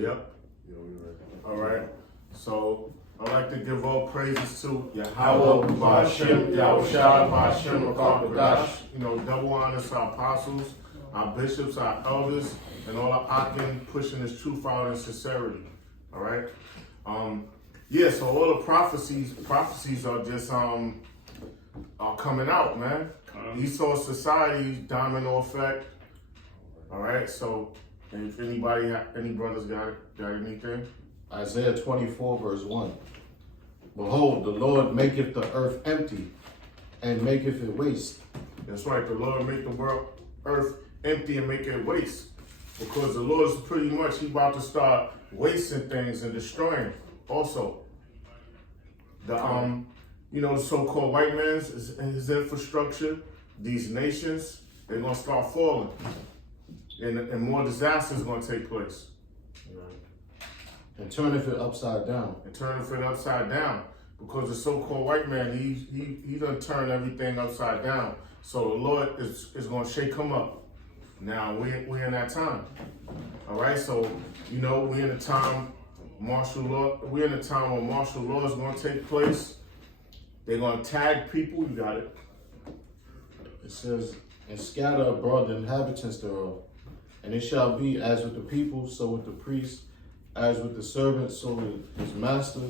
Yep. Yeah, we ready. All right. So I'd like to give all praises to Yahweh, Ba'ashem, Yahushua, Ba'ashem, Rakam You know, double honors to our apostles, our bishops, our elders, and all our Akin pushing this truth out in sincerity. All right. Yeah. So all the prophecies are just are coming out, man. Esau society domino effect. All right. So if any brothers got anything? Isaiah 24 verse 1. Behold, the Lord maketh the earth empty, and maketh it waste. That's right. The Lord make the earth empty and make it waste. Because the Lord is pretty much, he about to start wasting things and destroying. Also, the the so-called white man's his infrastructure, these nations, they're gonna start falling. And more disasters gonna take place. And turneth it upside down. And turning it upside down. Because the so-called white man, he done turned everything upside down. So the Lord is gonna shake him up. Now we're in that time. All right, so we're in a time martial law. We're in a time where martial law is gonna take place. They're gonna tag people. You got it. It says, and scatter abroad the inhabitants thereof. And it shall be as with the people, so with the priest, as with the servant, so with his master,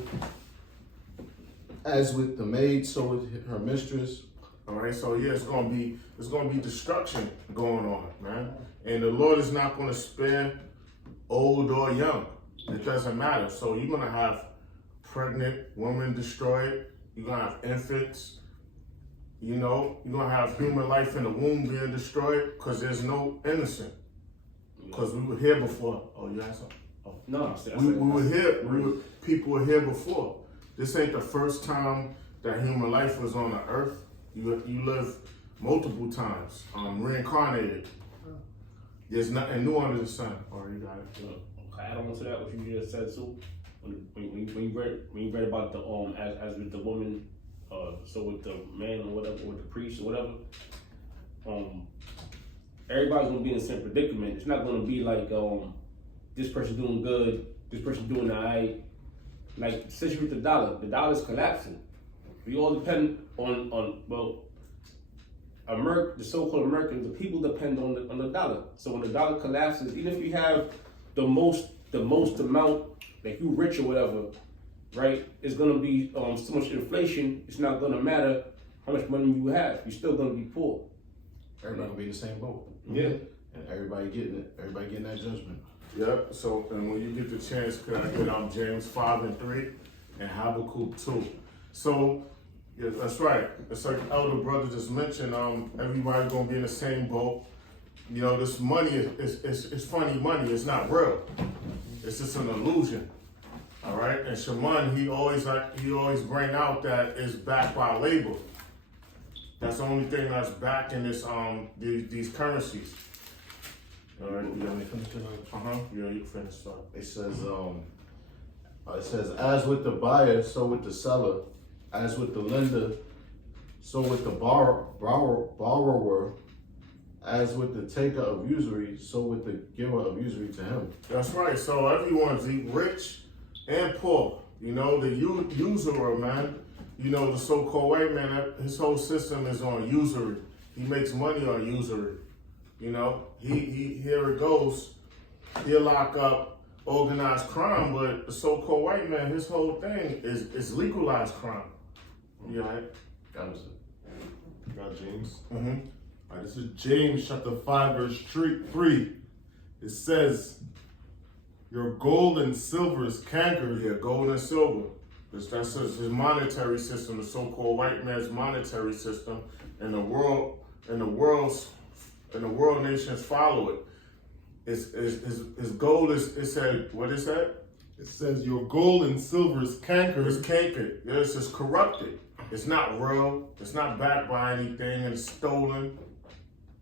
as with the maid, so with her mistress. All right, so yeah, it's gonna be destruction going on, man. And the Lord is not gonna spare old or young. It doesn't matter. So you're gonna have pregnant women destroyed. You're gonna have infants. You're gonna have human life in the womb being destroyed because there's no innocent. Because we were here before. Oh, you had something? Oh. No, we were here. People were here before. This ain't the first time that human life was on the earth. You live multiple times, reincarnated. There's nothing new under the sun. All right, you got it. Okay, add on to that what you just said too. When you read about the as with the woman, so with the man or whatever, or the priest or whatever, everybody's gonna be in the same predicament. It's not gonna be like this person doing good, this person doing alright. Like especially with the dollar's collapsing. We all depend on the so-called Americans. The people depend on the dollar. So when the dollar collapses, even if you have the most amount, like you rich or whatever, right? It's gonna be so much inflation. It's not gonna matter how much money you have. You're still gonna be poor. Everybody gonna be in the same boat. Yeah. And everybody getting that judgment. Yep. So, and when you get the chance, could I get James 5:3 and Habakkuk 2? So, yeah, that's right. It's like elder brother just mentioned. Everybody gonna be in the same boat. This money is funny money. It's not real. It's just an illusion. All right. And Shaman, he always bring out that it's backed by labor. That's the only thing that's backed in this these currencies. All right, you want me to finish it? Yeah, you can finish. It says, as with the buyer, so with the seller, as with the lender, so with the borrower, as with the taker of usury, so with the giver of usury to him. That's right. So everyone's rich and poor. The usurer, man. The so-called white man, his whole system is on usury. He makes money on usury. He here it goes. He'll lock up organized crime, but the so-called white man, his whole thing is legalized crime. You all right? Got James. Mm-hmm. All right, this is James chapter 5, verse 3. It says, your gold and silver is cankered. Yeah, gold and silver. That's his monetary system, the so-called white man's monetary system, and the world nations follow it. His gold is said, what is that? It says your gold and silver is cankered. It's cankered. Yes, it's corrupted. It's not real. It's not backed by anything. It's stolen.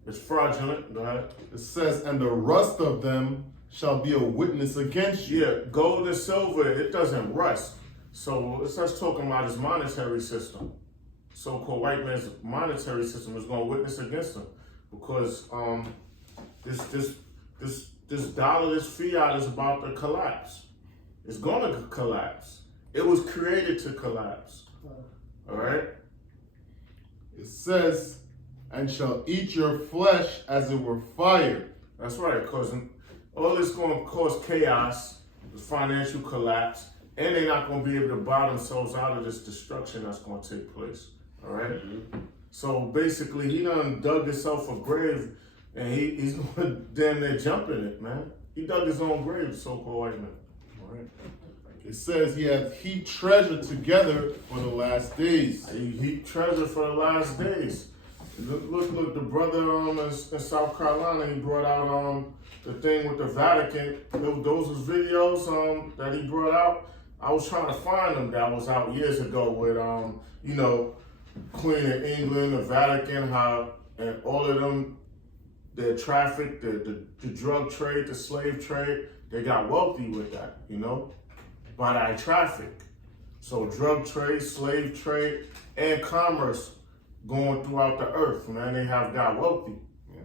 It's fraudulent. Go ahead. It says, and the rust of them shall be a witness against you. Yeah, gold and silver, it doesn't rust. So it starts talking about his monetary system. So-called white man's monetary system is going to witness against him because this this dollar, this fiat is about to collapse. It's gonna collapse. It was created to collapse. All right? It says, and shall eat your flesh as it were fire. That's right, because all this going to cause chaos, the financial collapse, and they're not going to be able to buy themselves out of this destruction that's going to take place. All right? So basically, he done dug himself a grave, and he's going to damn near jump in it, man. He dug his own grave, so-called white man. All right? It says he hath heaped treasure together for the last days. He heaped treasure for the last days. Look, the brother in South Carolina, he brought out the thing with the Vatican. Those was videos that he brought out. I was trying to find them that was out years ago with you know, Queen of England, the Vatican, how and all of them, their traffic, the drug trade, the slave trade, they got wealthy with that, you know, by that traffic. So drug trade, slave trade, and commerce going throughout the earth, man. They have got wealthy. Yeah.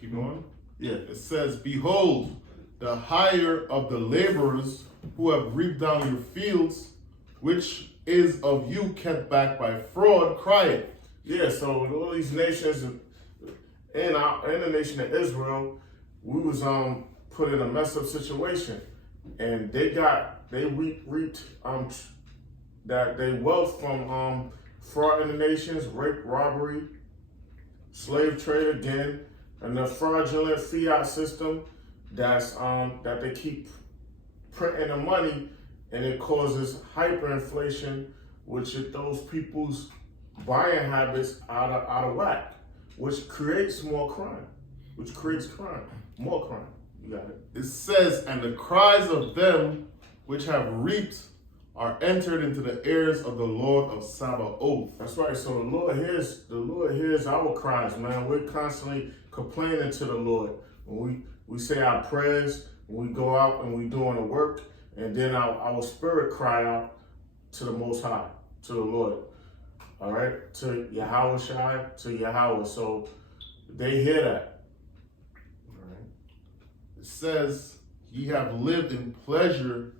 Keep going. Yeah. It says, behold, the hire of the laborers who have reaped down your fields, which is of you kept back by fraud, crieth. Yeah, so all these nations in the nation of Israel, we was put in a messed up situation, and they reaped that they wealth from fraud in the nations, rape, robbery, slave trade again, and the fraudulent fiat system that's that they keep printing the money, and it causes hyperinflation, which it throws people's buying habits out of whack, which creates more crime, more crime. You got it. It says, and the cries of them which have reaped are entered into the ears of the Lord of Sabaoth. That's right. So the Lord hears our cries, man. We're constantly complaining to the Lord when we say our prayers, when we go out and we doing the work, and then our spirit cry out to the Most High, to the Lord. All right, to Yahweh Shai, to Yahweh. So they hear that. All right. It says, ye have lived in pleasure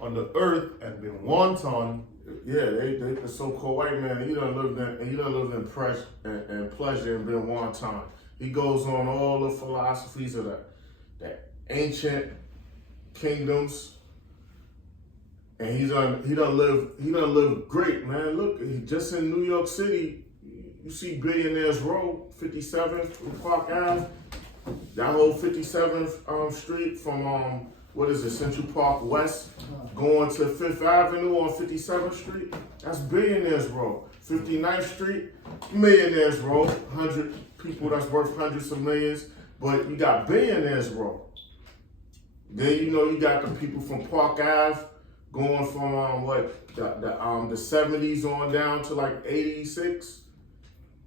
on the earth and been wanton. Yeah, the so-called white man, he done lived in pleasure and been wanton. He goes on all the philosophies of the ancient kingdoms, and he done lived great, man. Look, just in New York City, you see Billionaires Row, 57th from Park Ave, that whole 57th Street from Central Park West, going to 5th Avenue on 57th Street. That's Billionaires Row. 59th Street, Millionaires Row. 100 people that's worth hundreds of millions, but you got Billionaires Row. Then you got the people from Park Ave going from the 70s on down to like 86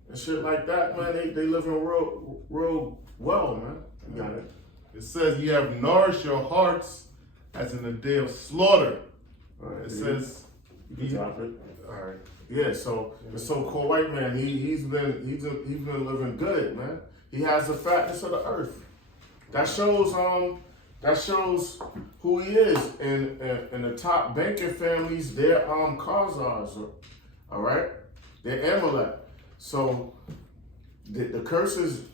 and shit like that, man. They living real well, man. You got it. It says, ye have nourished your hearts as in the day of slaughter. Right, it says, you drop it. All right. Yeah. So the so-called white man, he's been living good, man. He has the fatness of the earth. That shows who he is. And the top banking families, they're Khazars, all right. They're Amalek. So the curses,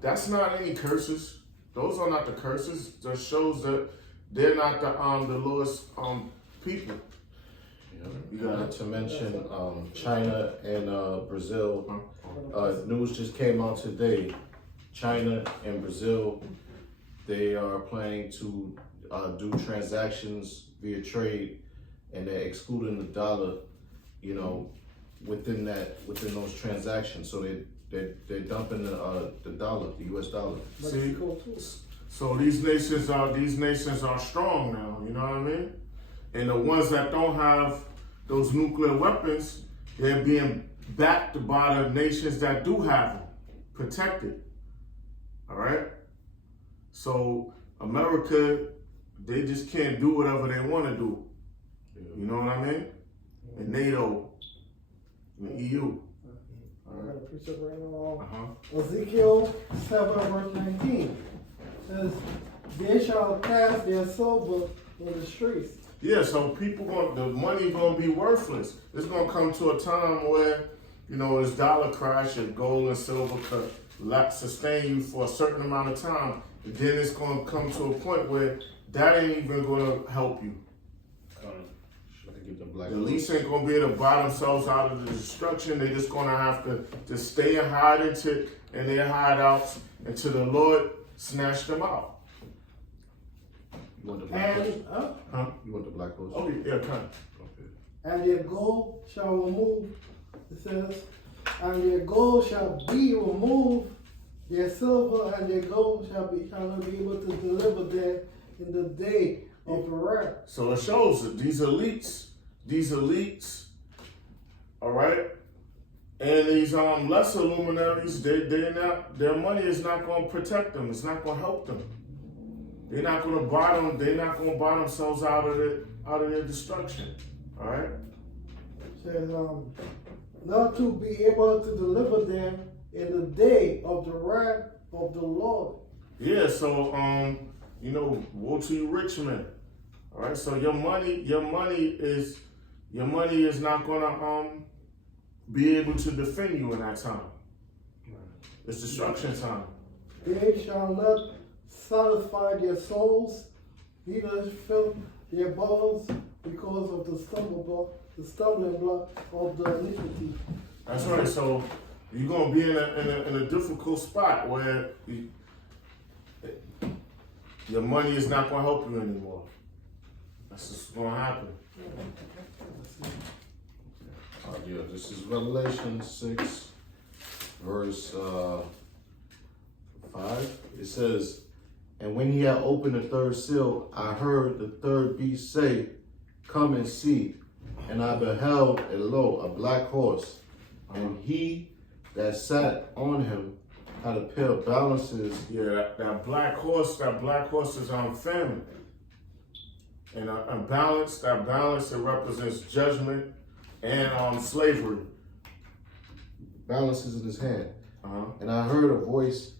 that's not any curses. Those are not the curses. That shows that they're not the Lord's people. Not to mention China and Brazil. News just came out today. China and Brazil, they are planning to do transactions via trade, and they're excluding the dollar, within those transactions. So they're dumping the dollar, the U.S. dollar. See, so these nations are strong now. You know what I mean? And the ones that don't have those nuclear weapons, they're being backed by the nations that do have them, protected. All right. So America, they just can't do whatever they want to do. You know what I mean? And NATO, and the EU. Ezekiel 7 verse 19 says, they shall cast their silver in the streets. Yeah, so the money gonna be worthless. It's gonna come to a time where, this dollar crash, your gold and silver could sustain you for a certain amount of time. And then it's gonna come to a point where that ain't even gonna help you. Should I get the black The elites ain't gonna be able to buy themselves out of the destruction. They're just gonna have to stay and hide in their hideouts until the Lord snatch them out. You want the black horse? And Huh? You want the black horse? Oh yeah, kind. Okay. and their gold shall remove. It says, and their gold shall be removed. Their silver and their gold shall not be able to deliver them in the day of the wrath. So it shows that these elites, all right, and these lesser luminaries, their money is not going to protect them. It's not going to help them. They're not going to buy them. They're not going to buy themselves out of their destruction. All right. Says, not to be able to deliver them in the day of the wrath of the Lord. Yeah. So woe to you, rich men. All right. So your money is not going to be able to defend you in that time. It's destruction time. They shall not satisfy their souls, neither fill their bowels because of the stumbling block of the iniquity. That's right. So you're gonna be in a difficult spot where your money is not gonna help you anymore. That's just gonna happen. Yeah, this is Revelation 6, verse 5. It says, and when he had opened the third seal, I heard the third beast say, come and see. And I beheld, and lo, a black horse, and he that sat on him had a pair of balances. Yeah, that black horse is famine. And that balance, it represents judgment and slavery. Balances in his hand. Uh-huh. And I heard a voice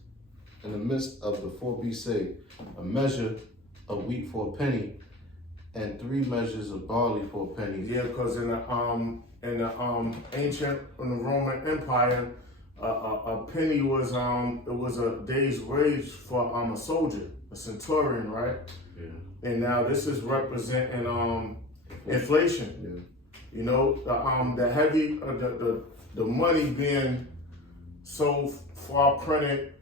in the midst of the four beasts say, a measure of wheat for a penny, and 3 measures of barley for a penny. Yeah, because in the Roman Empire, a penny was a day's wage for a soldier, a centurion, right? Yeah. And now this is representing inflation. Yeah. The heavy the money being so far printed,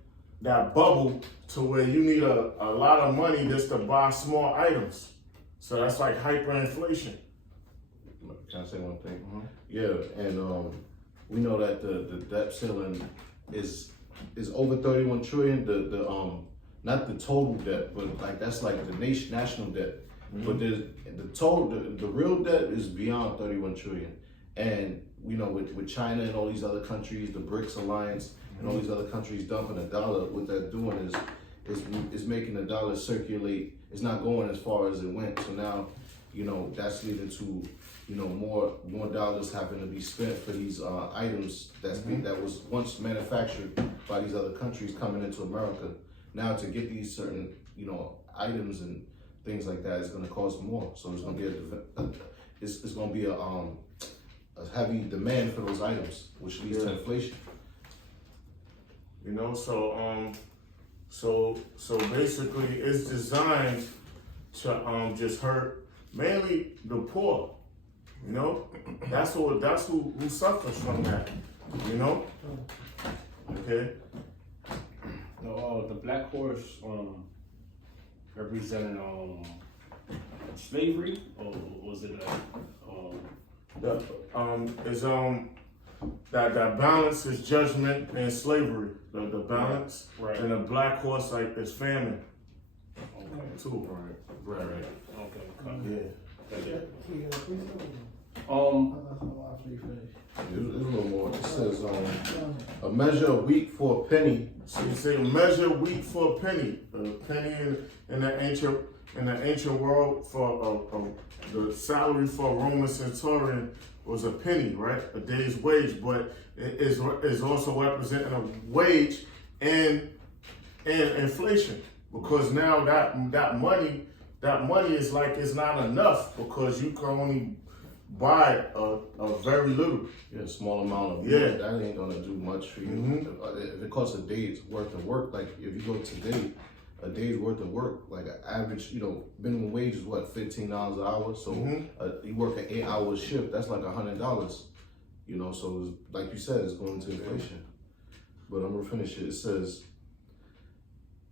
that bubble to where you need a lot of money just to buy small items. So that's like hyperinflation. Can I say one thing? Uh-huh. Yeah, and we know that the debt ceiling is over 31 trillion. The not the total debt, but that's like the national debt. Mm-hmm. But there's the real debt is beyond 31 trillion. And with China and all these other countries, the BRICS alliance and all these other countries dumping the dollar, what they're doing is making the dollar circulate. It's not going as far as it went. So now, that's leading to, more dollars having to be spent for these items that was once manufactured by these other countries coming into America. Now to get these certain, items and things like that is going to cost more. So it's going to be a heavy demand for those items, which leads to inflation. So basically, it's designed to just hurt mainly the poor. That's who suffers from that. Okay. The black horse representing slavery, or was it that balance is judgment and slavery. The balance, right. And the black horse is famine. Okay. Too. Right. Okay. Yeah. After you finish. There's a little more. It says a measure of wheat for a penny. So you say measure wheat for a penny. A penny in the ancient world for the salary for a Roman centurion was a penny, right? A day's wage, but it is also representing a wage and inflation. because now that money is like it's not enough because you can only buy a very little. Yeah, small amount of Yeah. that ain't gonna do much for you. Mhm. If it costs a day's worth of work, like if you go today, a day's worth of work, like an average, minimum wage is what, $15 an hour. So you work an 8-hour shift, that's like $100. So it's, like you said, it's going to inflation. But I'm gonna finish it. It says,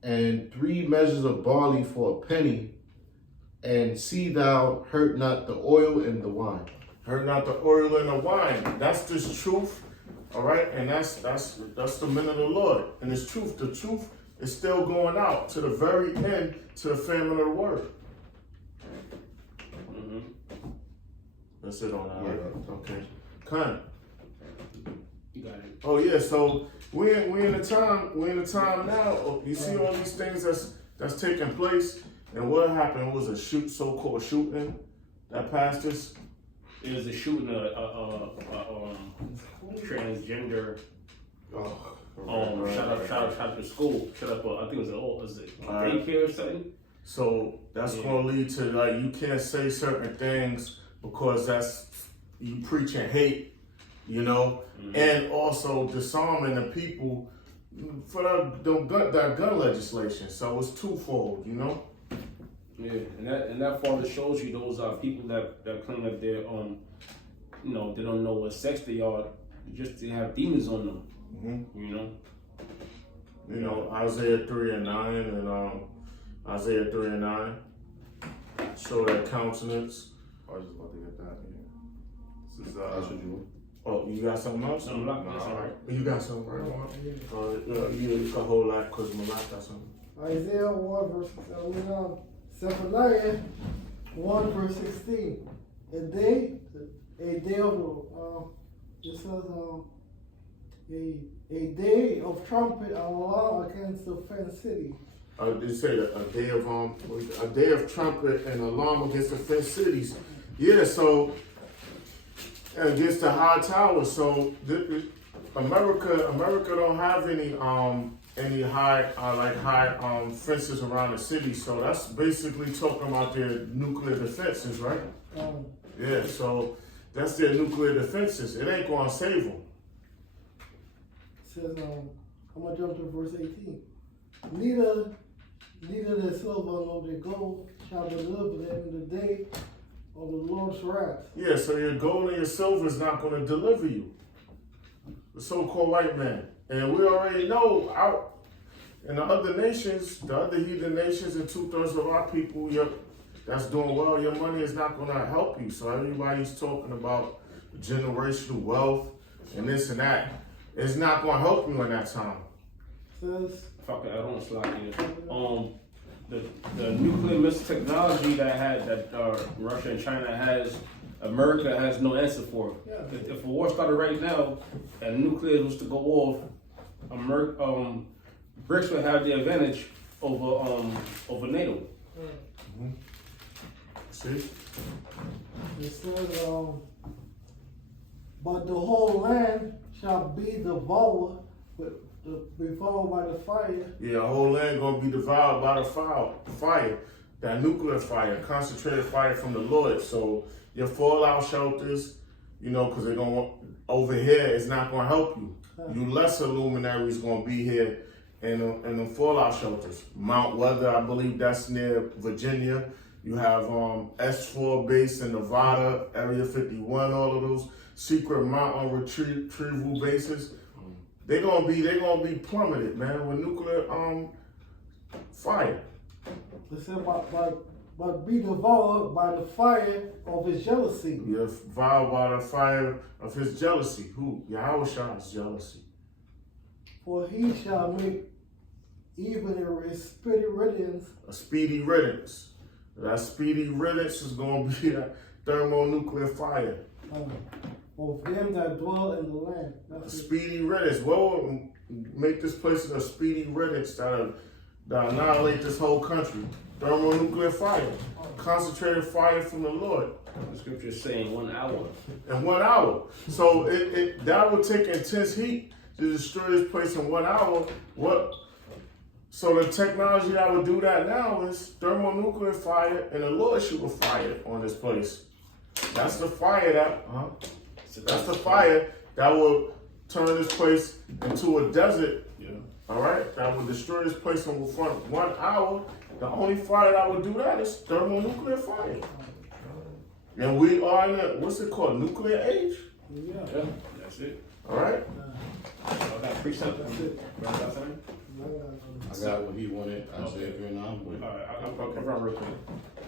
and 3 measures of barley for a penny, and see thou hurt not the oil and the wine. Hurt not the oil and the wine. That's just truth, all right. And that's the men of the Lord, and it's truth. The truth is still going out to the very end, to the famine of the word. That's it on that. Yeah. Right? Okay. Con. You got it. Oh yeah. So we in the time now. You see all these things that's taking place, and what happened was a so-called shooting that passed us. It was a shooting transgender. Shout out to school. Shut up. I think it was a daycare or something. So that's gonna lead to like you can't say certain things because that's you preaching hate, and also disarming the people for that gun legislation. So it's twofold, Yeah, and that further shows you those are people that claim that they're they don't know what sex they are, just they have demons on them. Isaiah 3:9 and Isaiah 3:9 show that countenance. I was just about to get that. Yeah. This is That's what you want. Oh, you got something else? No, that's all right. You got something right? You can hold that because Malak got something. Isaiah 1 verse 7. Zephaniah 1 verse 16. A day of it says a day of trumpet and alarm against the fenced city. They say a day of trumpet and alarm against the fenced cities. Yeah, so against the high tower. So America don't have any high fences around the city. So that's basically talking about their nuclear defenses, right? Yeah, so that's their nuclear defenses. It ain't gonna save them. Says I'm gonna jump to verse 18. Neither the silver nor the gold shall deliver them in the day of the Lord's wrath. Yeah, so your gold and your silver is not gonna deliver you. The so-called white man. And we already know out in the other nations, the other heathen nations, and 2/3 of our people, that's doing well, your money is not gonna help you. So everybody's talking about generational wealth and this and that. It's not gonna help you in that time. Says If I could add on slide here. The nuclear missile technology that Russia and China has, America has no answer for. Yeah. If a war started right now and nuclear was to go off, BRICS would have the advantage over NATO. See? it says but the whole land shall be devoured by the fire. Yeah, the whole land gonna be devoured by the fire, that nuclear fire, concentrated fire from the Lord. So your fallout shelters, because they're gonna over here, it's not gonna help you. You lesser luminaries gonna be here in the fallout shelters. Mount Weather, I believe that's near Virginia. You have S4 base in Nevada, Area 51, all of those secret mountain retrieval bases. They're gonna be plummeted, man, with nuclear fire. It said but be devoured by the fire of his jealousy. You're devoured by the fire of his jealousy. Who? Yahweh's jealousy. For he shall make even a speedy riddance. A speedy riddance. That speedy riddance is gonna be that thermonuclear fire. Of them that dwell in the land. A That's it. speedy riddance. What will make this place a speedy riddance that annihilate this whole country? Thermonuclear fire. Concentrated fire from the Lord. The scripture is saying 1 hour. In 1 hour. So that will take intense heat to destroy this place in 1 hour. So the technology that would do that now is thermonuclear fire and a Lord shooting fire on this place. That's the fire that's the fire that will turn this place into a desert. Yeah. All right, that will destroy this place in 1 hour. The only fire that would do that is thermonuclear fire. And we are in a, what's it called, nuclear age? Yeah. Yeah, that's it. All right. I got precept. That's it. Right, that's it. I got what he wanted. Isaiah 39. But All right, I'll run real quick.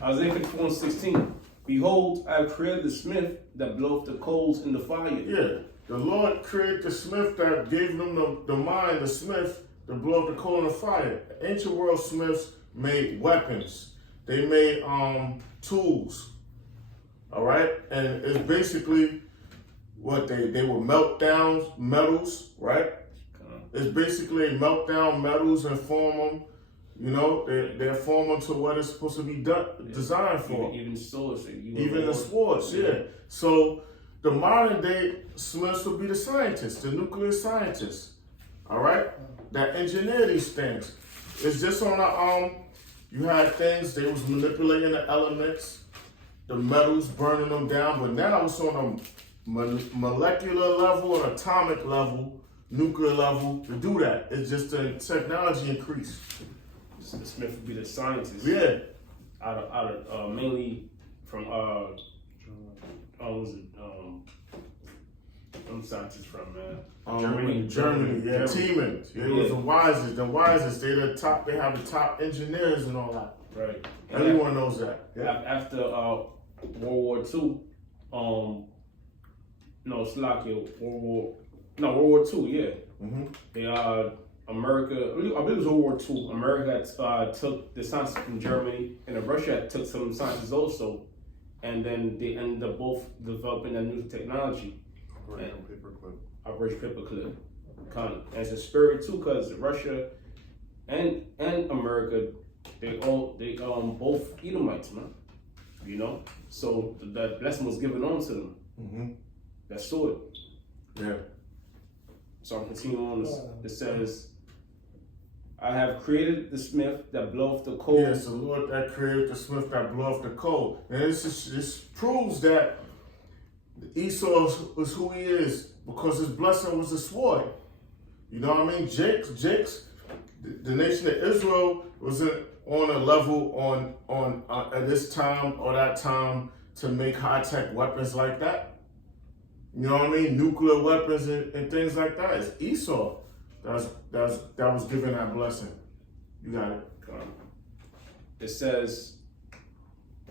Isaiah 54:16. Behold, I have created the smith that bloweth the coals in the fire. Yeah, the Lord created the smith that gave them the mind, the smith, to blow up the coal in the fire. Ancient world smiths made weapons. They made tools. All right, and it's basically what they would melt down metals, right? It's basically they melt down metals and form them. You know, they form them to what it's supposed to be designed for. Even swords. Even the swords, yeah. So the modern day smiths would be the scientists, the nuclear scientists, all right, that engineer these things. It's just on the you had things they was manipulating the elements, the metals, burning them down, but now it's on a molecular level and atomic level, nuclear level to do that. It's just the technology increased. The smith would be the scientist. Yeah. Out of mainly from what was it I'm scientists from, man. Germany, yeah. Teaming. It was the wisest. The wisest. They the top. They have the top engineers and all that. Right. Everyone knows that. Yeah. After World War II, World War II, yeah. Mm-hmm. They America, I believe it was World War II. America took the scientists from Germany, and Russia took some scientists also, and then they ended up both developing a new technology. Operation Paperclip, kind of as a spirit too, because Russia and America, they both Edomites, man. You know, so that blessing was given on to them. Mm-hmm. That sword. Yeah. So I'm continuing on. It says, I have created the smith that bloweth the coal. Yes, the Lord that created the smith that blew off the coal. And this proves that Esau was who he is because his blessing was the sword. You know what I mean? The nation of Israel wasn't on a level on at this time or that time to make high-tech weapons like that. You know what I mean? Nuclear weapons and things like that. It's Esau that was given that blessing. You got it. It says,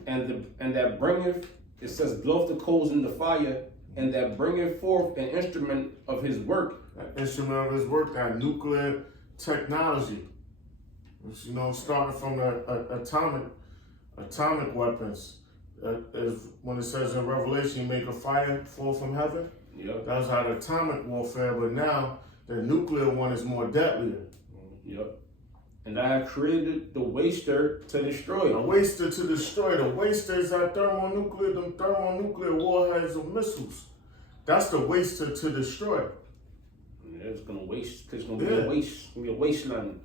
and that bringeth, it says, bloweth the coals in the fire, and that bringeth forth an instrument of his work. An instrument of his work, that nuclear technology. Which, you know, starting from the atomic weapons. Is when it says in Revelation, you make a fire fall from heaven. Yep. That was how the atomic warfare, but now the nuclear one is more deadlier. Yep. And I have created the waster to destroy. The waster to destroy. The waster is that thermonuclear warheads of missiles. That's the waster to destroy. Yeah, it's gonna waste. It's gonna be a waste. It's gonna be a wasteland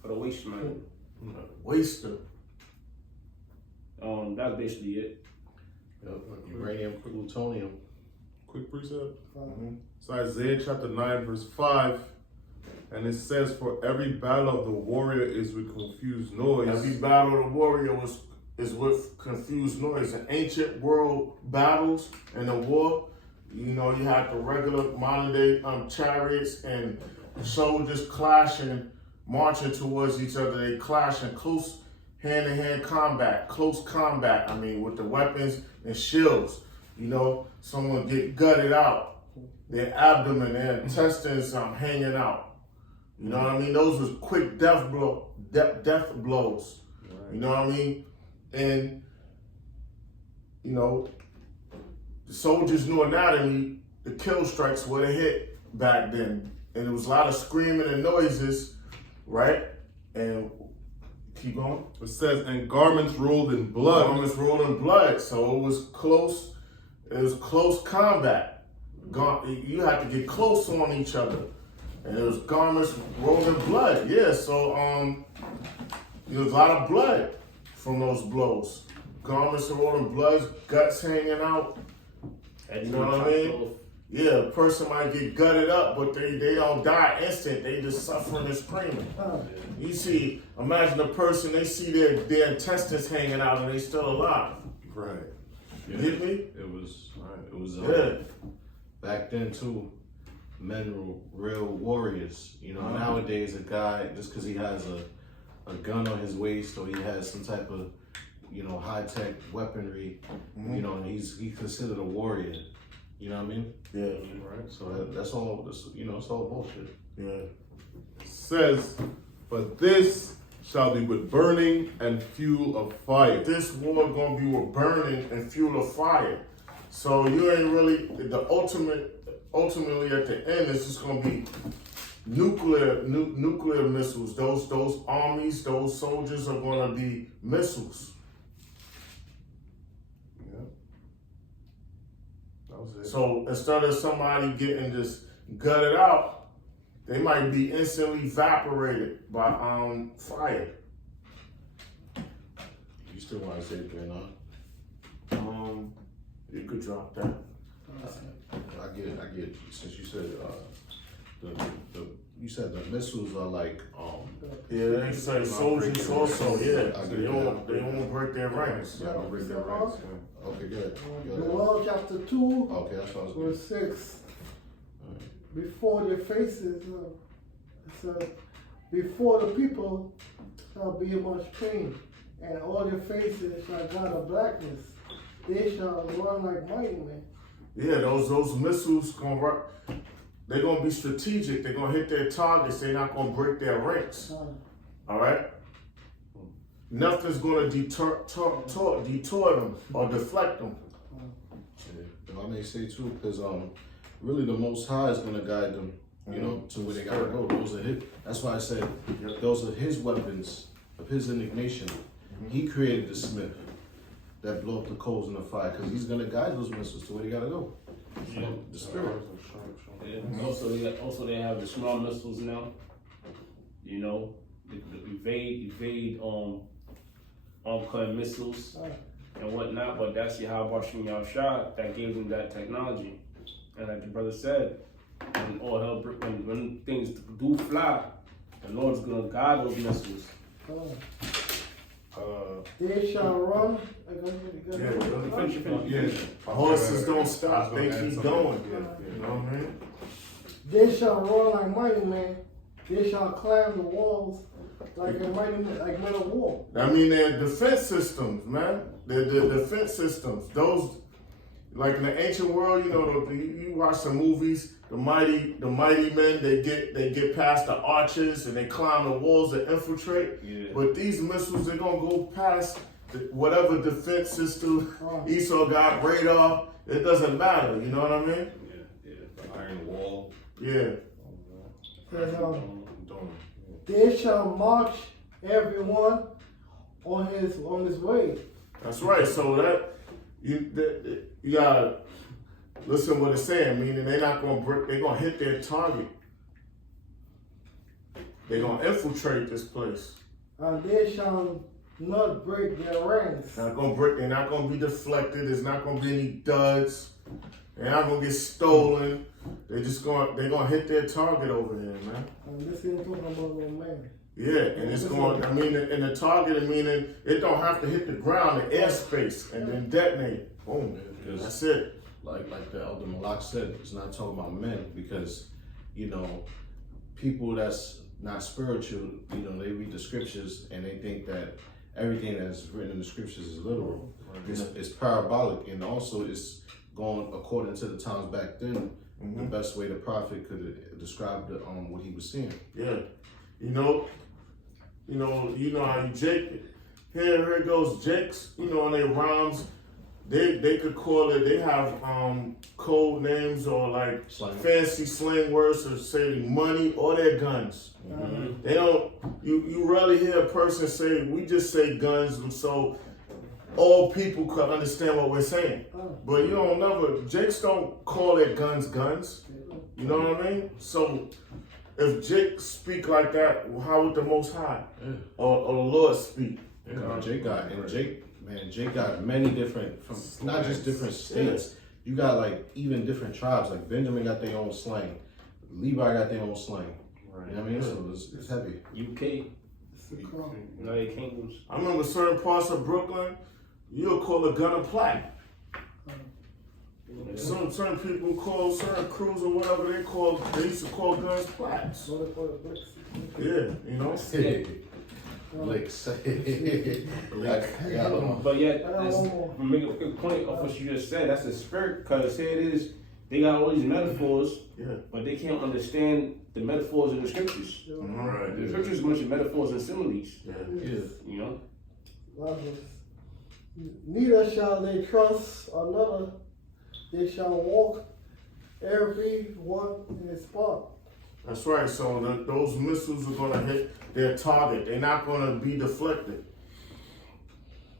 for the wasteland. Waster. That's basically it. Uranium, plutonium. Quick precept. So Isaiah chapter 9 verse 5, and it says, for every battle of the warrior is with confused noise. Every battle of the warrior is with confused noise. In ancient world battles and the war, you know, you had the regular modern day chariots and soldiers clashing, marching towards each other. They clash in close hand-to-hand combat, close combat. I mean, with the weapons and shields. You know, someone get gutted out, their abdomen, their intestines hanging out. You know what I mean? Those was quick death blows. Right. You know what I mean? And you know, the soldiers knew anatomy. The kill strikes were the hit back then, and there was a lot of screaming and noises, right? And keep going. It says, and garments rolled in blood. Garments rolled in blood. So it was close. It was close combat. You had to get close on each other. And it was garments rolled in blood. Yeah, so there was a lot of blood from those blows. Garments rolled in blood, guts hanging out. And You know what I mean? Yeah, a person might get gutted up, but they don't die instant. They just suffering and screaming. You see, imagine a person, they see their intestines hanging out and they still alive. Right. You get me? It was Yeah. back then too. Men were real warriors. You know, nowadays a guy, just because he has a gun on his waist or he has some type of, you know, high tech weaponry, you know, he's considered a warrior. You know what I mean? Yeah. Right. So that's all. You know, it's all bullshit. Yeah. Says, but this shall be with burning and fuel of fire. This war gonna be with burning and fuel of fire. So you ain't really ultimately at the end it's just gonna be nuclear missiles. Those armies, those soldiers are gonna be missiles. Yeah. That was it. So instead of somebody getting just gutted out, they might be instantly evaporated by fire. You still want to say it, man? You could drop that. I get it. Since you said you said the missiles are like Yeah, they say soldiers also. Yeah, I get they it. won't break their ranks. yeah, break their ranks. Okay, good. Joel chapter 2, Okay, that's what I was good. verse 6. Before their faces, it says, before the people shall be much pain, and all their faces shall gather blackness. They shall run like mighty men. Yeah, those missiles they're gonna be strategic. They're gonna hit their targets. They're not gonna break their ranks. All right. Nothing's gonna detour them or deflect them. If I may say too, because really the Most High is gonna guide them, you know, to where they gotta go. Those are his. That's why I said those are his weapons of his indignation. He created the smith that blow up the coals in the fire, because he's gonna guide those missiles to where they gotta go. You know, the spirit. Yeah. Also they have the small missiles now. You know, the evade oncoming missiles and whatnot. But that's Yahweh Shem Yahushua that gave them that technology. And like the brother said, when things do fly, the Lord's gonna guide those missiles. They shall run. Horses don't stop. They keep going. You know what I mean? They shall run like mighty men. They shall climb the walls like a mighty men, like men of war. I mean, they're defense systems, man. They're defense systems. Those, like in the ancient world, you know, you watch some movies. The mighty men, they get past the archers and they climb the walls and infiltrate. Yeah. But these missiles, they're gonna go past whatever defense system Esau got, radar. It doesn't matter. You know what I mean? Yeah. The iron wall. Yeah. And, they shall march everyone on his way. That's right. So that you gotta listen what it's saying. Meaning they're not gonna break. They're gonna hit their target. They're gonna infiltrate this place. And they shall not break their ranks. They're not gonna break. They're not gonna be deflected. There's not gonna be any duds. They're not gonna get stolen. They're gonna hit their target over here, man. And this ain't talking about no man. Yeah, and it's going. I mean, in the target, meaning it don't have to hit the ground, the airspace, and then detonate. Boom. That's it. Like the Elder Malak said, it's not talking about men, because, you know, people that's not spiritual, you know, they read the scriptures and they think that everything that's written in the scriptures is literal. It's parabolic, and also it's going according to the times back then. The best way the prophet could describe what he was seeing. Yeah, you know how you Jake. Here it goes, Jakes. You know, in their rhymes, they could call it. They have code names or like fancy slang words to say money or their guns. They don't. You rarely hear a person say, "We just say guns," and so all people could understand what we're saying. But you don't never. Jakes don't call their guns guns. You know what I mean? So if Jake speak like that, how would the Most High Yeah. or the Lord speak? Yeah, Jake got many different, from not just different states. You got like even different tribes. Like Benjamin got their own slang, Levi got their own slang. Right. You know what I mean? So it's heavy. UK, It's the crop. United Kingdoms. I remember certain parts of Brooklyn, you'll call a gun a plaque. Certain people call certain crews or whatever they used to call guns plaques. So they put a bricks. Yeah, you know. Like say, I got them. But yet, I got one more. make a good point of what you just said. That's the spirit, because here it is. They got all these metaphors, Yeah. but they can't understand the metaphors in the scriptures. Right. The scriptures is a bunch of metaphors and similes. Yeah. You know. Neither shall they trust another, they shall walk every one in his spot. That's right. So those missiles are gonna hit their target. They're not gonna be deflected.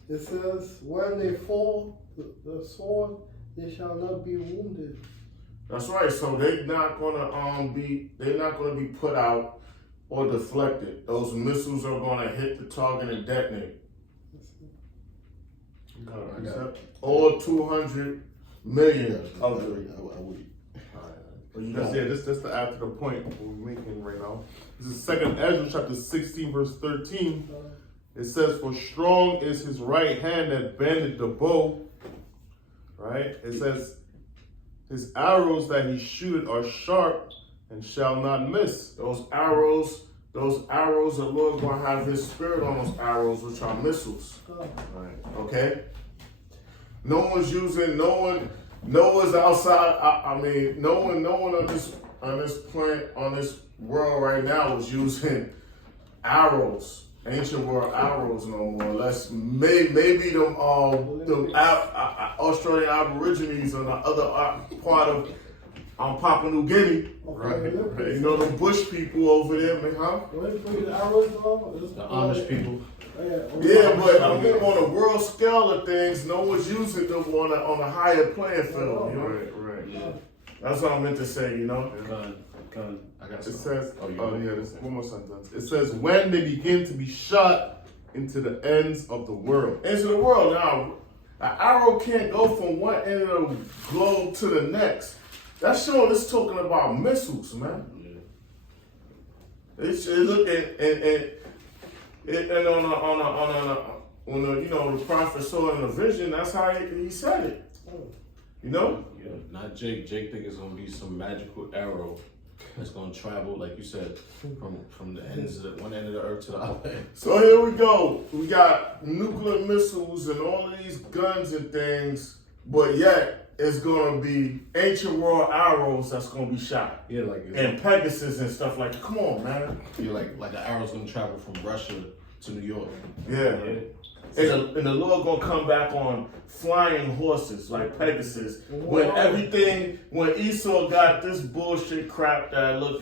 It says, when they fall, the sword, they shall not be wounded. That's right. So they're not gonna be put out or deflected. Those missiles are gonna hit the target and detonate. I got it. All 200 million of them. But you That's don't- that's the after the point we're making right now. This is 2nd Ezra chapter 16 verse 13. It says, "For strong is his right hand that bendeth the bow." Right? It says, "His arrows that he shooteth are sharp and shall not miss." Those arrows, the Lord gonna have His Spirit on those arrows, which are missiles. Right. Okay. No one's outside. I mean, no one on this planet, on this world right now is using arrows, ancient world arrows no more. Unless maybe them Australian Aborigines on the other part of Papua New Guinea. Okay, You know, the bush people over there, man, huh? when you put the arrows on, The Amish people. Yeah, but I mean, on a world scale of things, no one's using them on a higher playing field. You know? Right. That's what I meant to say. You know. I got It some. says, Oh, you oh want yeah, it? there's one more sentence. It says, "When they begin to be shot into the ends of the world." Into the world now, an arrow can't go from one end of the globe to the next. That's showing. It's talking about missiles, man. It's and when the prophet saw it in a vision, that's how he said it. You know. Not Jake. Jake think it's gonna be some magical arrow that's gonna travel, like you said, from the ends of one end of the earth to the other end. So here we go. We got nuclear missiles and all of these guns and things, but yet it's gonna be ancient world arrows that's gonna be shot. Yeah, like And Pegasus and stuff like that. Come on, man. you're like the arrow's gonna travel from Russia to New York. Yeah. And the Lord gonna come back on flying horses like Pegasus. When Esau got this bullshit crap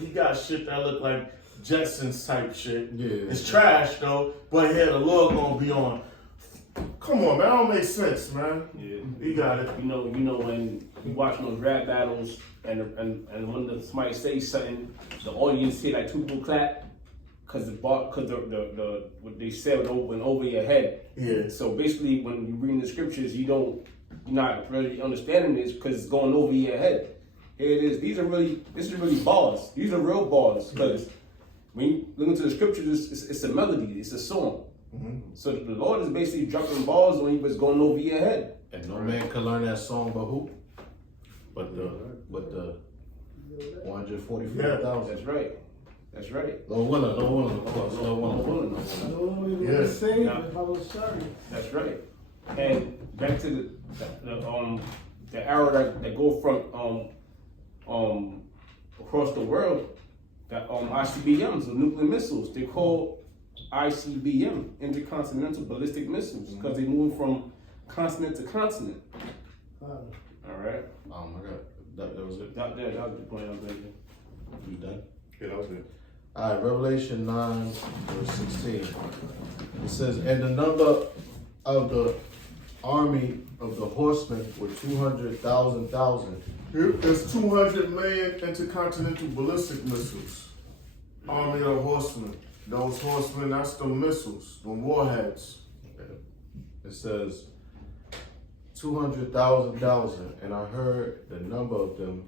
he got shit that look like Jetsons type shit. Yeah. It's trash though, but here the Lord gonna be on. Come on, man, that don't make sense, man. Yeah. You got it. You know when you watching those rap battles and when somebody say something, the audience hear like two people clap because the what they said went over your head. Yeah. So basically, when you reading the scriptures, you're not really understanding this because it's going over your head. Here it is. This is really bars. These are real bars because when you look into the scriptures, it's a melody. It's a song. Mm-hmm. So the Lord is basically dropping bars on you, but it's going over your head. And no man can learn that song but who? But the 144,000. That's right. That's right. Lord willing, of course, Lord willing. Yeah. If I was sorry. That's right. And back to the arrow that go from across the world, that ICBMs, the nuclear missiles, they call ICBM, intercontinental ballistic missiles, because they move from continent to continent. All right. Oh my God, that was it. That was the point I was making. You done? Yeah, that was it. All right, Revelation 9, verse 16. It says, "And the number of the army of the horsemen were 200,000. There's 200 million intercontinental ballistic missiles. army of horsemen. Those horsemen, that's the missiles, the warheads. It says 200,000, and I heard the number of them,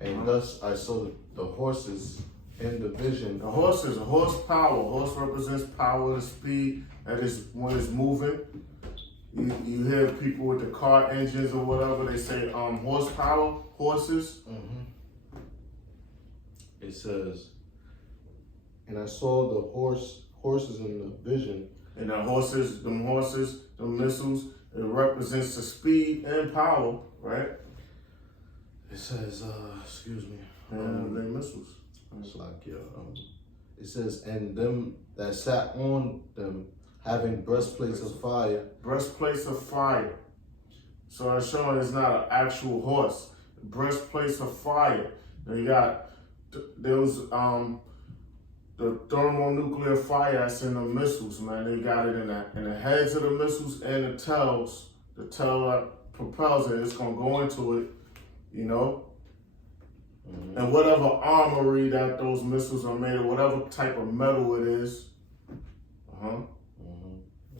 and thus I saw the horses in the vision. The horse is a horsepower. Horse represents power, the speed that is when it's moving. You hear people with the car engines or whatever, they say horsepower, horses. It says, and I saw the horses in the vision. And the horses, the missiles, it represents the speed and power, right? It says, excuse me, And they missiles. it's like, it says, and them that sat on them having breastplates of fire. Breastplates of fire. So it's showing it's not an actual horse. Breastplates of fire. They got those the thermonuclear fire that's in the missiles, man. They got it in the heads of the missiles and the tails. The tail that propels it, it's gonna go into it, you know. And whatever armory that those missiles are made of, whatever type of metal it is.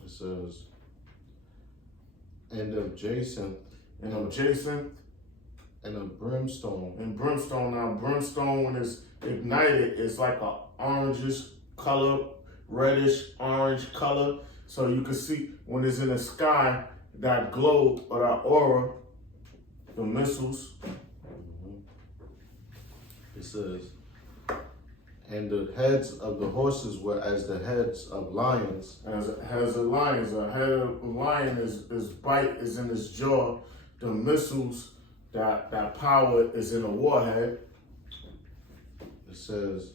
It says, and of jacinth, And adjacent and of brimstone. and brimstone. Now brimstone, when it's ignited, it's like a orangish color, reddish orange color. So you can see when it's in the sky, that glow or that aura, the missiles. It says, and the heads of the horses were as the heads of lions. Has a lion. A head of a lion is bite is in his jaw. The missiles, that power is in the warhead. It says,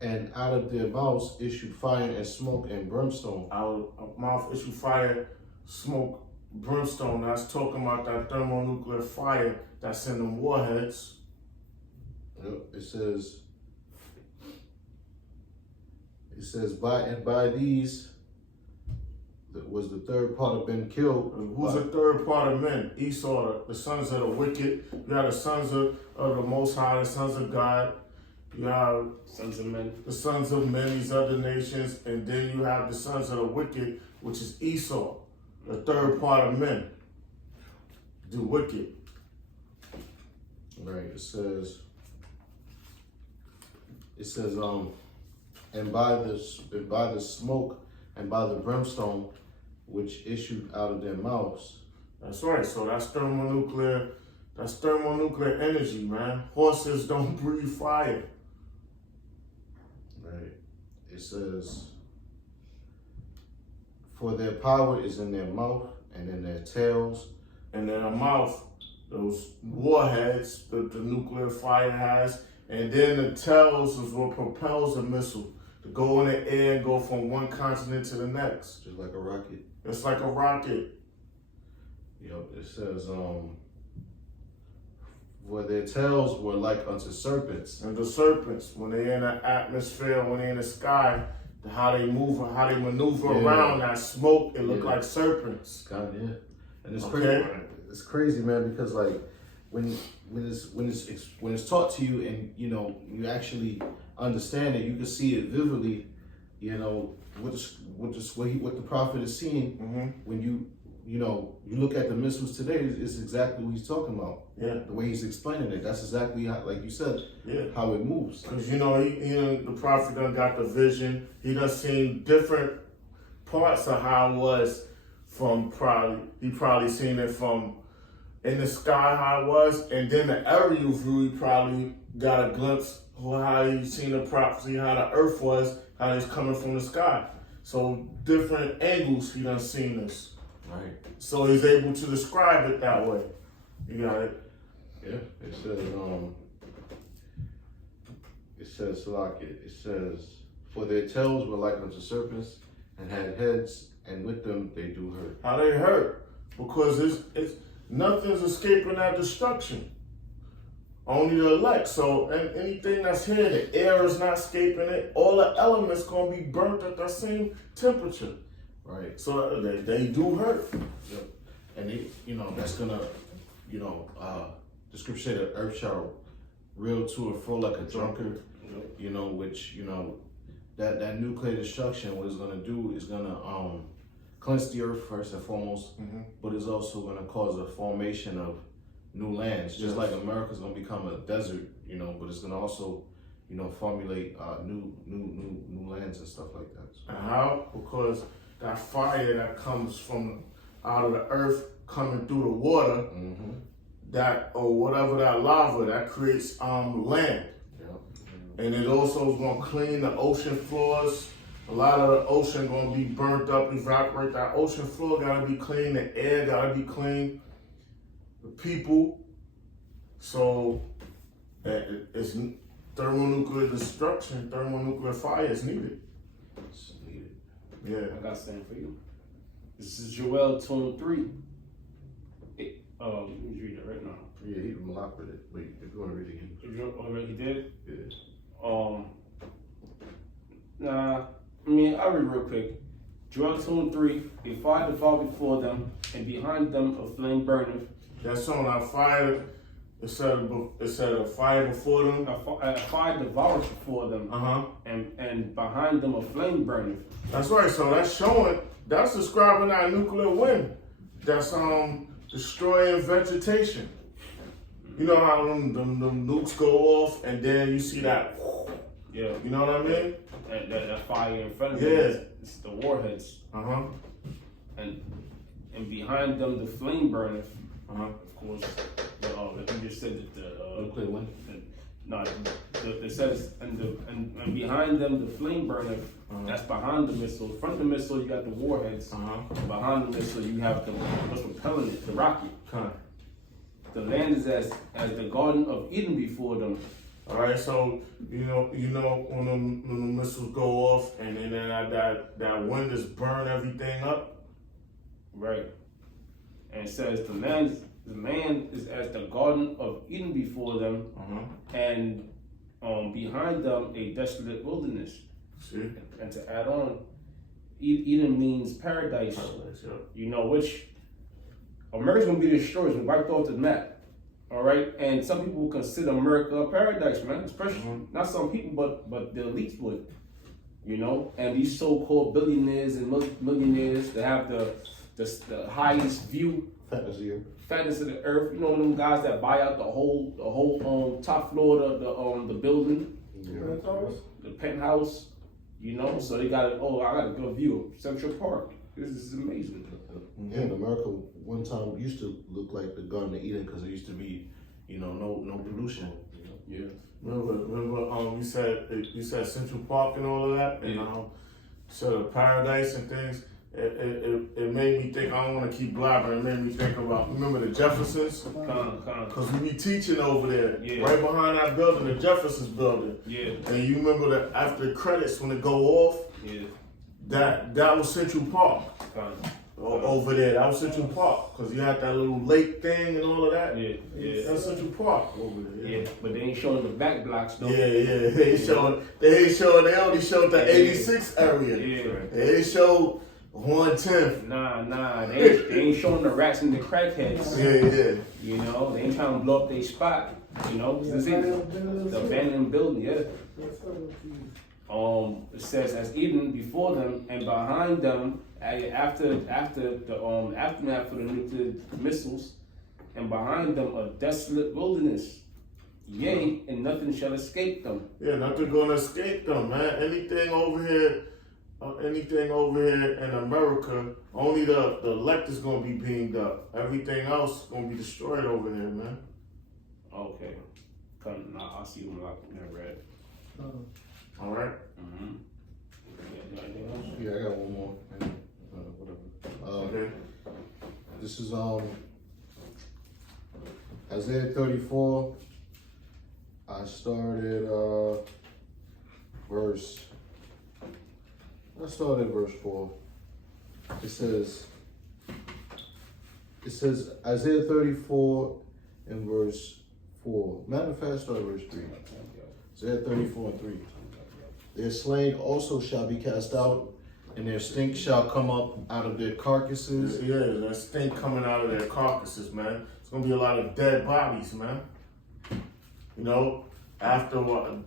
and out of their mouths issued fire and smoke and brimstone. Out of mouth issue fire, smoke, brimstone. That's talking about that thermonuclear fire that's in the warheads. It says by these was the third part of been killed. Who's the third part of men? Esau, the sons of the wicked. You got the sons of the Most High, the sons of God. You have Sons of men. the sons of men, these other nations, and then you have the sons of the wicked, which is Esau, the third part of men. The wicked. Right. It says and by the smoke and by the brimstone which issued out of their mouths. That's right. So that's thermonuclear energy, man. Horses don't breathe fire. Right. It says, for their power is in their mouth and in their tails. And in their mouth, those warheads that the nuclear fire has, and then the tails is what propels a missile to go in the air and go from one continent to the next. Just like a rocket. It's like a rocket. It says, for their tails were like unto serpents. And the serpents, when they're in the atmosphere, when they're in the sky, how they move, how they maneuver around that smoke, it look like serpents. God, yeah. And it's Okay. crazy. It's crazy, man, because like when it's taught to you and you actually understand it, you can see it vividly. What the prophet is seeing when you look at the missiles today is exactly what he's talking about. Yeah. The way he's explaining it, that's exactly how, like you said, how it moves. Because he the prophet done got the vision. He done seen different parts of how it was from he probably seen it from in the sky how it was, and then the aerial view he probably got a glimpse of how he seen the prophecy, how the earth was, how it's coming from the sky. So different angles he done seen this. Right. So he's able to describe it that way. You got it? Yeah. It says, for their tails were like unto serpents, and had heads, and with them they do hurt. How they hurt? Because it's nothing's escaping that destruction. Only the elect. So and anything that's here, the air is not escaping it. All the elements gonna be burnt at the same temperature. Right. So they do hurt. Yep. And they, that's gonna, the scripture say the earth shall reel to and fro like a drunkard. you know, which, you know, that nuclear destruction, what it's gonna do is gonna cleanse the earth first and foremost, but it's also gonna cause a formation of new lands, just like America's gonna become a desert, you know, but it's gonna also, you know, formulate new lands and stuff like that. So. And how? Because that fire that comes from out of the earth coming through the water, that or whatever that lava that creates land. And it also is gonna clean the ocean floors. A lot of the ocean gonna be burnt up, evaporate. That ocean floor gotta be clean, the air gotta be clean, the people. So it's thermonuclear destruction, thermonuclear fire is needed. It's needed. Yeah. I got something for you. This is Joel 2:3. Let me read it right now. Yeah, he Malak with it. Wait, if you wanna read it again. If you already did? Yeah. Nah, I mean, I'll read real quick. Joel 2:3, a fire devour before them, and behind them a flame burneth. That's on our fire. It said a fire before them. A fire devours before them, and behind them a flame burneth. That's right. So that's showing. That's describing our nuclear wind. That's destroying vegetation. You know how them nukes go off, and then you see that. Yeah. You know what I mean? That fire in front of Yeah. them. It's the warheads. And behind them the flame burneth. Of course, like you just said that the Nuclear wind. It says and behind them the flame burneth. That's behind the missile. In front of the missile you got the warheads. Behind the missile you have what's propelling it, the rocket. The land is as the Garden of Eden before them. All right. So you know when the missiles go off, and then that wind just burn everything up. Right. And it says the land is as the Garden of Eden before them, and behind them a desolate wilderness. See. And to add on, Eden means paradise. Yeah. You know, which America's gonna be destroyed and wiped off the map. All right, and some people will consider America a paradise, man. Especially not some people, but the elites would. You know, and these so-called billionaires and millionaires that have the highest view, fatness of the earth. You know, them guys that buy out the whole top floor of the building, the penthouse. You know, so they got I got a good view of Central Park. This is amazing. Yeah, in America, one time used to look like the Garden of Eden because there used to be, you know, no pollution. Yeah. Remember, you said Central Park and all of that, and said of paradise and things. It made me think. I don't want to keep blabbering. It made me think about. Remember the Jeffersons? Because we be teaching over there, right behind that building, the Jeffersons building. Yeah. And you remember that after the credits when it go off. Yeah. That was Central Park. Over there, that was Central Park, because you had that little lake thing and all of that. Yeah. That's Central Park over there. Yeah, but they ain't showing the back blocks though. Yeah. They only showed the 86 area. Yeah. They ain't show 110th. Nah. They ain't showing the rats and the crackheads. Yeah. You know, they ain't trying to blow up their spot. You know, this is the abandoned building. Yeah. It says as Eden before them and behind them after the aftermath of the nuclear missiles, and behind them a desolate wilderness. Yea, and nothing shall escape them. Yeah, nothing gonna escape them, man. Anything over here in America, only the elect is gonna be beamed up. Everything else gonna be destroyed over here, man. Okay. I'll see you when I read. All right. Yeah, I got one more. Okay. This is Isaiah 34. I started verse 4. It says Isaiah 34 and verse 4. Matter of fact, start verse 3. Isaiah 34 and 3. Their slain also shall be cast out, and their stink shall come up out of their carcasses. Yeah, that stink coming out of their carcasses, man. It's gonna be a lot of dead bodies, man. You know, after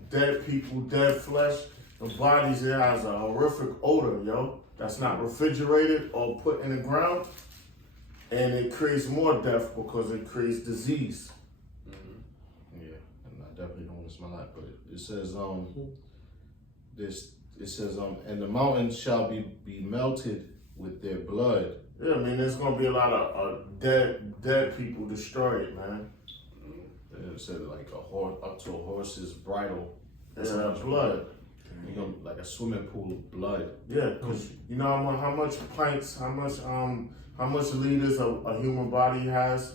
dead people, dead flesh, the bodies, it has a horrific odor, yo. That's not refrigerated or put in the ground. And it creates more death because it creates disease. Yeah, and I definitely don't want to smell that, but it says, and the mountains shall be melted with their blood. Yeah, I mean, there's gonna be a lot of dead people destroyed, man. And it said like a horse, up to a horse's bridle. That's blood. You know, like a swimming pool of blood. Yeah, cause you know how much pints, how much liters a human body has.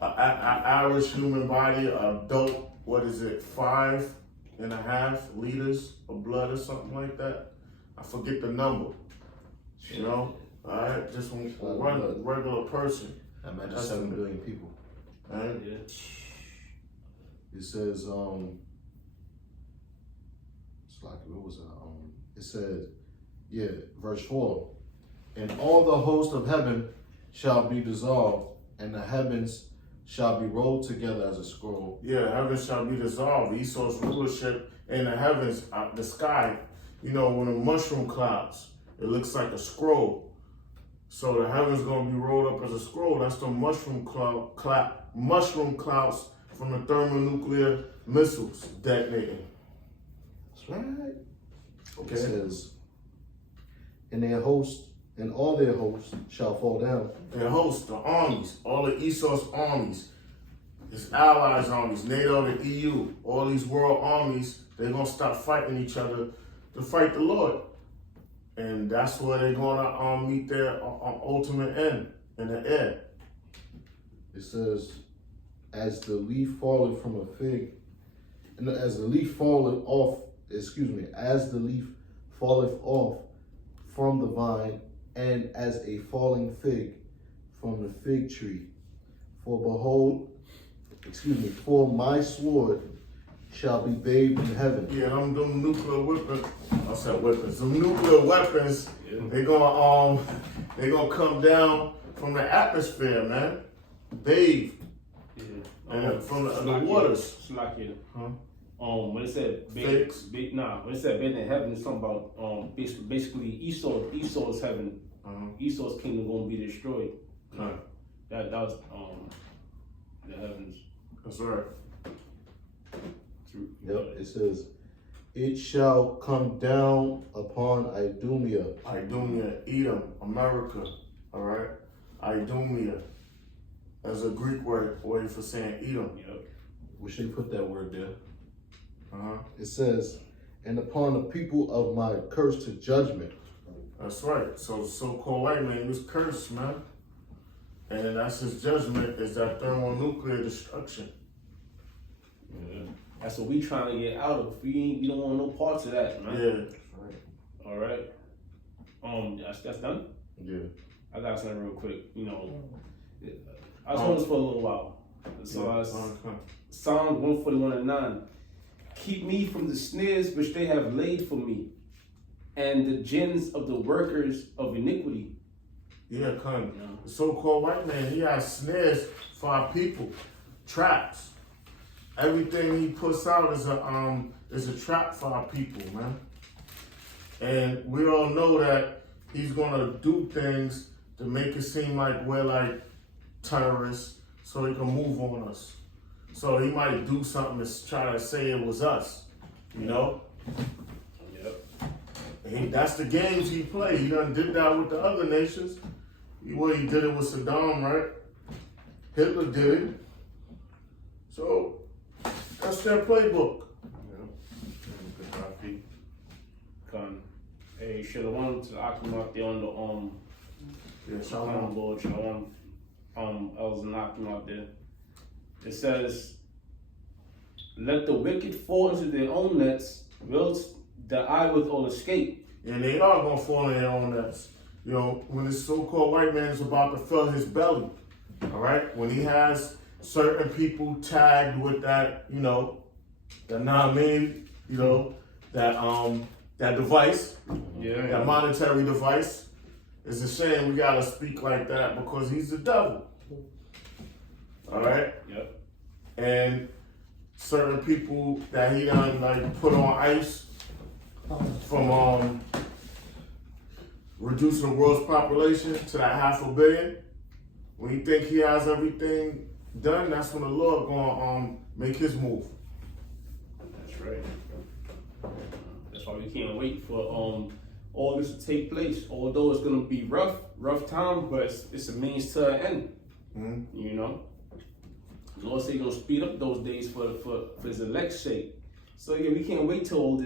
An average human body, adult, what is it, 5.5 liters of blood or something like that. I forget the number. You know, all right, just one regular person. Imagine 7 billion people. Right? Yeah. It says, it's like, what was it? It said, yeah, verse 4. And all the host of heaven shall be dissolved, and the heavens shall be rolled together as a scroll. Yeah, heaven shall be dissolved. Esau's rulership in the heavens, the sky. You know, when the mushroom clouds, it looks like a scroll. So the heavens gonna be rolled up as a scroll. That's the mushroom clouds from the thermonuclear missiles detonating. That's right. Okay. It says, and their host, and all their hosts shall fall down. Their hosts, the armies, all of Esau's armies, his allies' armies, NATO, the EU, all these world armies, they're gonna stop fighting each other to fight the Lord. And that's where they're gonna meet their ultimate end in the air. It says, as the leaf falleth from a fig, and as the leaf falleth off, as the leaf falleth off from the vine, and as a falling fig from the fig tree. For behold, for my sword shall be bathed in heaven. Yeah, them nuclear weapons. I said weapons. Them nuclear weapons. Yeah. They gonna come down from the atmosphere, man. Bathe. Yeah. And from the waters. Slakia. Huh? When it said when it said bathed in heaven, it's talking about basically Esau's heaven. Esau's kingdom gonna be destroyed. That was the heavens. That's right. Yep, it says, it shall come down upon Idumea. Idumea, Edom, America. All right, Idumea. That's a Greek word for saying Edom. Yep. We should put that word there. Uh-huh. It says, and upon the people of my curse to judgment. That's right. So the so-called white man, he was cursed, man. And that's his judgment, is that thermonuclear destruction. Yeah. That's what we trying to get out of. We don't want no parts of that, man. Yeah. Right. All right. That's done. Yeah. I got something real quick. You know, I was on this for a little while. So Psalm 141:9. Keep me from the snares which they have laid for me, and the gins of the workers of iniquity. Yeah, the so-called white man, he has snares for our people, traps. Everything he puts out is a trap for our people, man. And we all know that he's gonna do things to make it seem like we're like terrorists, so he can move on us. So he might do something to try to say it was us, you know? Yep. That's the games he played. He done did that with the other nations. He did it with Saddam, right? Hitler did it. So that's their playbook. Hey, shalom to Akim out there on the Shalom Lord, shalom. Elders and Akim out there. It says, let the wicked fall into their own nets, whilst the I will escape. And they are gonna fall in their own nets. You know, when this so-called white man is about to fill his belly, all right? When he has certain people tagged with that, you know, that that device, that monetary device, it's a shame we gotta speak like that because he's the devil. All right? Yep. And certain people that he done like put on ice from reducing the world's population to that 500 million. When he think he has everything done, that's when the Lord gonna make his move. That's right. That's why we can't wait for all this to take place. Although it's gonna be rough time, but it's a means to an end. Mm-hmm. You know, the Lord said He's gonna speed up those days for His elect's sake. So yeah, we can't wait till all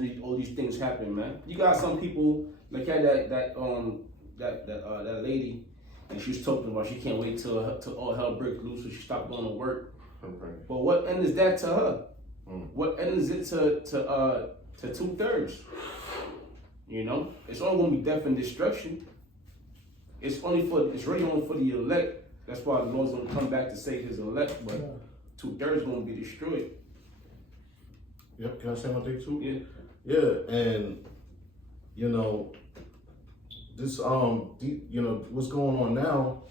these things happen, man. You got some people like that lady, and she was talking about she can't wait till all hell breaks loose, so she stopped going to work. Okay. But what end is that to her? Mm. What end is it to 2/3? You know, it's only gonna be death and destruction. It's really only for the elect. That's why the Lord's gonna come back to save His elect, but 2/3 gonna be destroyed. Yep, can I say my thing too? Yeah. Yeah, and you know, this you know, what's going on now,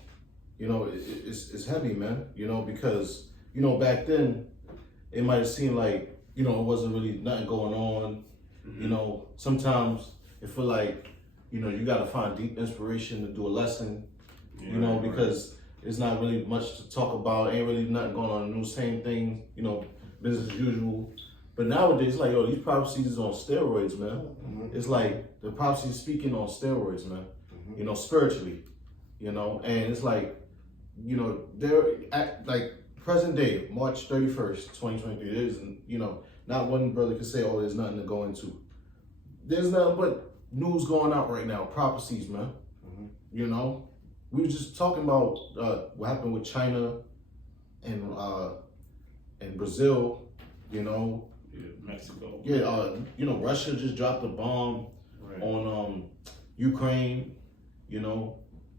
you know, it's heavy, man. You know, because you know back then it might have seemed like, you know, it wasn't really nothing going on. Mm-hmm. You know, sometimes it feel like, you know, you gotta find deep inspiration to do a lesson. You know, because it's not really much to talk about. Ain't really nothing going on in the news. Same thing, you know, business as usual. But nowadays, like, yo, these prophecies is on steroids, man. Mm-hmm. It's like the prophecy is speaking on steroids, man. Mm-hmm. You know, spiritually, you know, and it's like, you know, they're at like present day, March 31st, 2023. There isn't, you know, not one brother can say, oh, there's nothing to go into. There's nothing but news going out right now, prophecies, man. Mm-hmm. You know, we were just talking about what happened with China and Brazil, you know. Mexico. Yeah, you know, Russia just dropped a bomb on Ukraine. You know,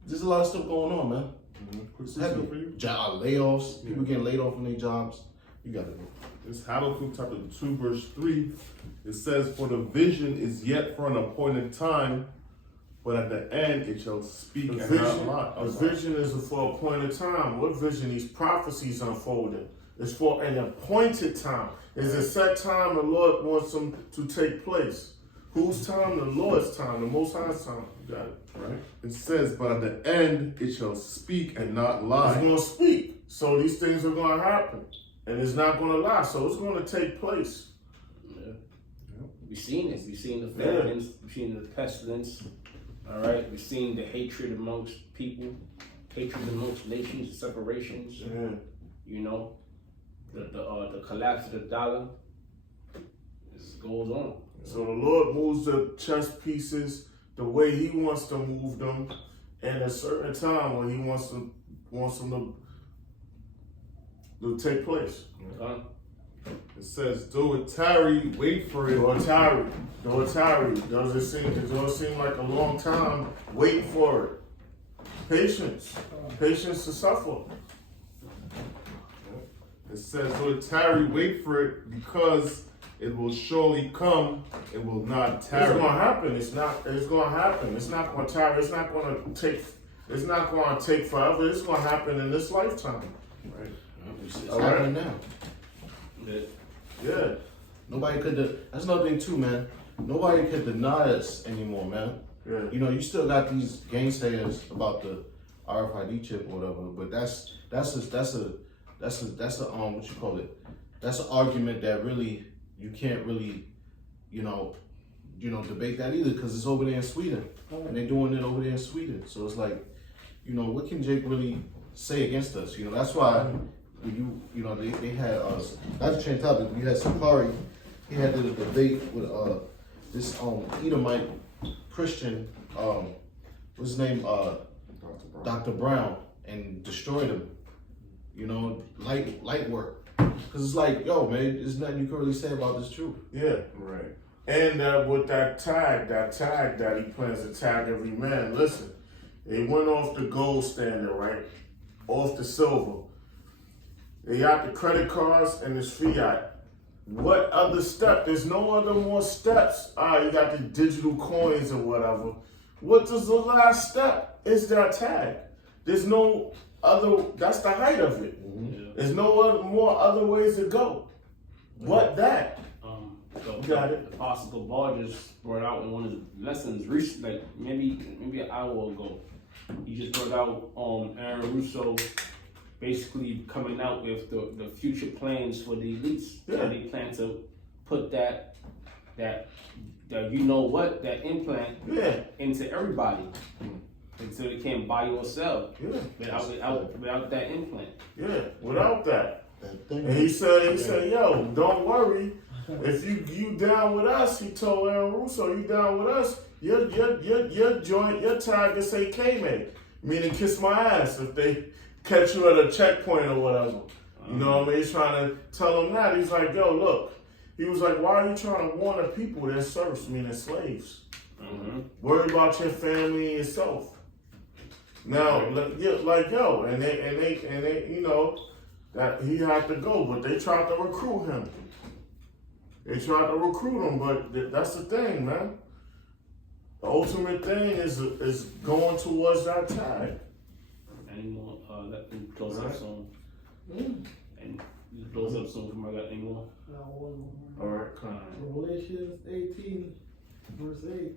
there's a lot of stuff going on, man. Mm-hmm. Quick It's question heavy. for you. Layoffs, Yeah. people getting laid off from their jobs. You got it. It's Habakkuk chapter 2 verse 3. It says, "For the vision is yet for an appointed time, but at the end it shall speak The and vision, not lie." the vision is for a appointed time. What vision? These prophecies unfolding. It's for an appointed time. It's a set time the Lord wants them to take place. Whose time? The Lord's time, the Most High's time. You got it, right? It says, "But at the end it shall speak and not It's lie." going to speak. So these things are going to happen. And it's not going to lie. So it's going to take place. Yeah. We've seen it. We've seen the famines. We've seen the pestilence. All right. We've seen the hatred amongst people, hatred amongst nations, separations. Yeah. You know, the collapse of the dollar. This goes on. So the Lord moves the chess pieces the way He wants to move them, and a certain time when He wants them to take place. It says, "Though it tarry, wait for it." Though it tarry. Does it seem like a long time? Wait for it. Patience to suffer. It says, "Though it tarry, wait for it, because it will surely come, it will not It's tarry." gonna happen. It's gonna happen. It's not gonna tarry. It's not gonna take forever. It's gonna happen in this lifetime. Right. It's All happening now. Yeah. Nobody could. That's another thing too, man. Nobody could deny us anymore, man. Yeah. You know, you still got these gainsayers about the RFID chip or whatever, but that's a what you call it? That's an argument that really you can't really, you know, debate that either, because it's over there in Sweden and they're doing it over there in Sweden. So it's like, you know, what can Jake really say against us? You know, that's why you know they had us. Not to change topic. You had Sakari. He had the debate with this Edomite Christian. What's his name? Dr. Brown, and destroyed him. You know, light work. Cause it's like, yo, man, there's nothing you can really say about this truth. Yeah. Right. And with that tag that he plans to tag every man. Listen, they went off the gold standard, right? Off the silver. They got the credit cards and this fiat. What other step? There's no other more steps. You got the digital coins or whatever. What is the last step? It's that tag. There's no other. That's the height of it. Yeah. There's no more other ways to go. What that? Got it. The Apostle Gabar just brought out in one of the lessons recently, like maybe an hour ago. He just brought out Aaron Russo basically coming out with the future plans for the elites. Yeah. And they plan to put that you know what, that implant Yeah, into everybody until they can't buy or sell yeah, without that implant. yeah. Without that. That thing. And he said, yo, don't worry. If you down with us, he told Aaron Russo, you down with us, your joint, your tag will say K-Mate, meaning kiss my ass if they catch you at a checkpoint or whatever. You know what I mean? He's trying to tell them that. He's like, yo, look. He was like, why are you trying to warn the people they're serfs, meaning slaves? Worry about your family and yourself. Now, like yo, and they, you know, that he had to go, but they tried to recruit him. They tried to recruit him, but that's the thing, man. The ultimate thing is going towards that tag. Any more? Let me close up Alright. soon. Mm. And you close up soon. Come on, got any more? Now, one more. All right, come on. Revelations 18, verse 8.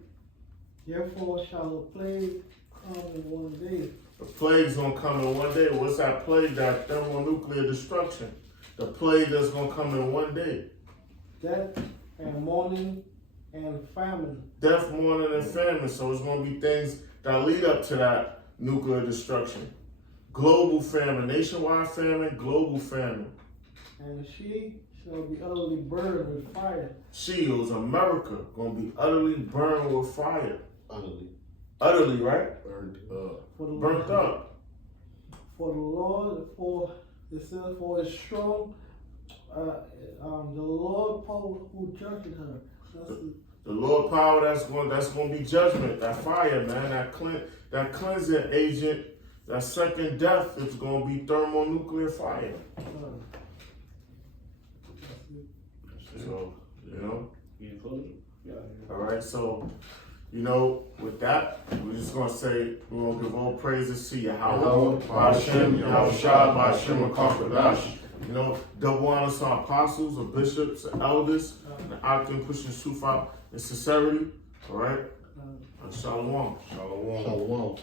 Therefore shall a plague come in one day. The plague's gonna come in one day. What's that plague? That thermonuclear destruction. The plague that's gonna come in one day. Death and mourning and famine. Death, mourning, and famine. So it's gonna be things that lead up to that nuclear destruction. Global famine, nationwide famine, global famine. And she shall be utterly burned with fire. Shields, America, gonna be utterly burned with fire. Utterly Utterly, right? burned up. For the Burnt up. For the Lord, it says, for his strong, the Lord power who judged her. That's it. The Lord power that's gonna be judgment. That fire, man. That cleansing agent. That second death is gonna be thermonuclear fire. That's it. So, you know. You close it? Yeah. All right, so, you know, with that, we're just gonna say, we're gonna give all praises to Yahweh, Ba'Shem, Yahushua, Ba'Shem, Akakadash. You know, double honors to our apostles, our bishops, our elders, and the acting pushing truth out in sincerity. All right, Shalom. Shalom. Shalom.